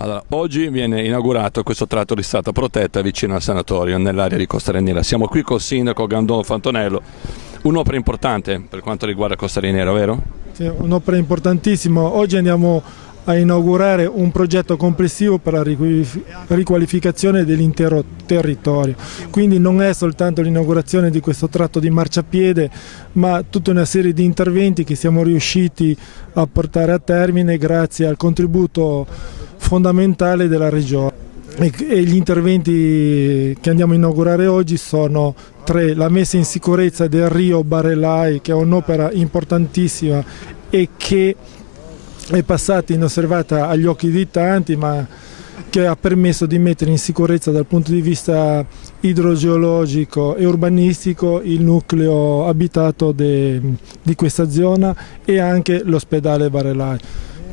Allora, oggi viene inaugurato questo tratto di strada protetta vicino al sanatorio nell'area di Costa Reniera. Siamo qui col sindaco Gandolfo Antonello, un'opera importante per quanto riguarda Costa Reniera, vero? Sì, un'opera importantissima. Oggi andiamo a inaugurare un progetto complessivo per la riqualificazione dell'intero territorio. Quindi non è soltanto l'inaugurazione di questo tratto di marciapiede, ma tutta una serie di interventi che siamo riusciti a portare a termine grazie al contributo fondamentale della Regione. E gli interventi che andiamo a inaugurare oggi sono tre: la messa in sicurezza del Rio Barellai, che è un'opera importantissima e che è passata inosservata agli occhi di tanti, ma che ha permesso di mettere in sicurezza dal punto di vista idrogeologico e urbanistico il nucleo abitato di questa zona e anche l'ospedale Barellai.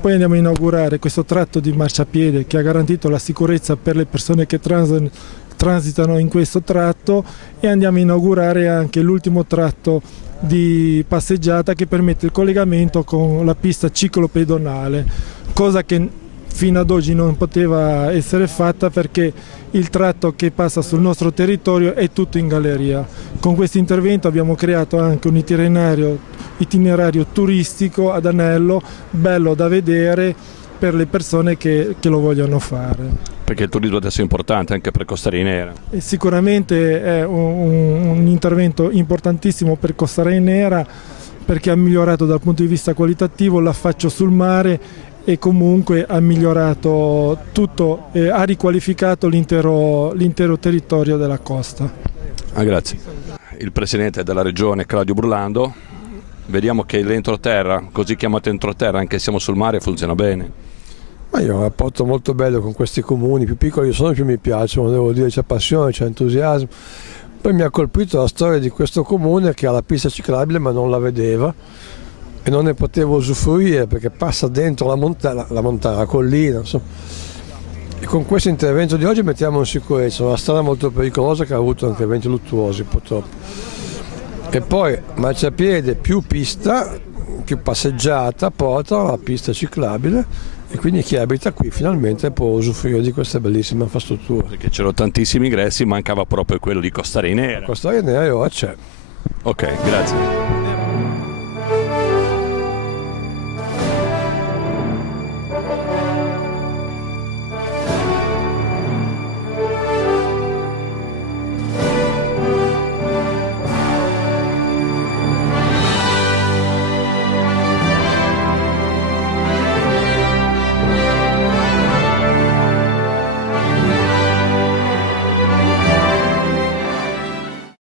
Poi andiamo a inaugurare questo tratto di marciapiede che ha garantito la sicurezza per le persone che transitano in questo tratto, e andiamo a inaugurare anche l'ultimo tratto di passeggiata che permette il collegamento con la pista ciclopedonale, cosa che fino ad oggi non poteva essere fatta perché il tratto che passa sul nostro territorio è tutto in galleria. Con questo intervento abbiamo creato anche un itinerario turistico ad anello, bello da vedere per le persone che lo vogliono fare. Perché il turismo adesso è importante anche per Costa Reniera. E sicuramente è un intervento importantissimo per Costa Reniera, perché ha migliorato dal punto di vista qualitativo l'affaccio sul mare e comunque ha migliorato tutto, ha riqualificato l'intero territorio della costa. Grazie. Il presidente della regione Claudio Burlando, vediamo che l'entroterra, così chiamato entroterra, anche se siamo sul mare, funziona bene. Ma io ho un rapporto molto bello con questi comuni, più piccoli sono più mi piacciono, devo dire, c'è passione, c'è entusiasmo. Poi mi ha colpito la storia di questo comune che ha la pista ciclabile ma non la vedeva e non ne potevo usufruire perché passa dentro la montagna, la collina, insomma. E con questo intervento di oggi mettiamo in sicurezza una strada molto pericolosa che ha avuto anche eventi luttuosi purtroppo. E poi marciapiede più pista, più passeggiata, porta alla pista ciclabile, e quindi chi abita qui finalmente può usufruire di questa bellissima infrastruttura. Perché c'erano tantissimi ingressi, mancava proprio quello di Costa Reniera. Costa Reniera ora c'è. Ok, grazie.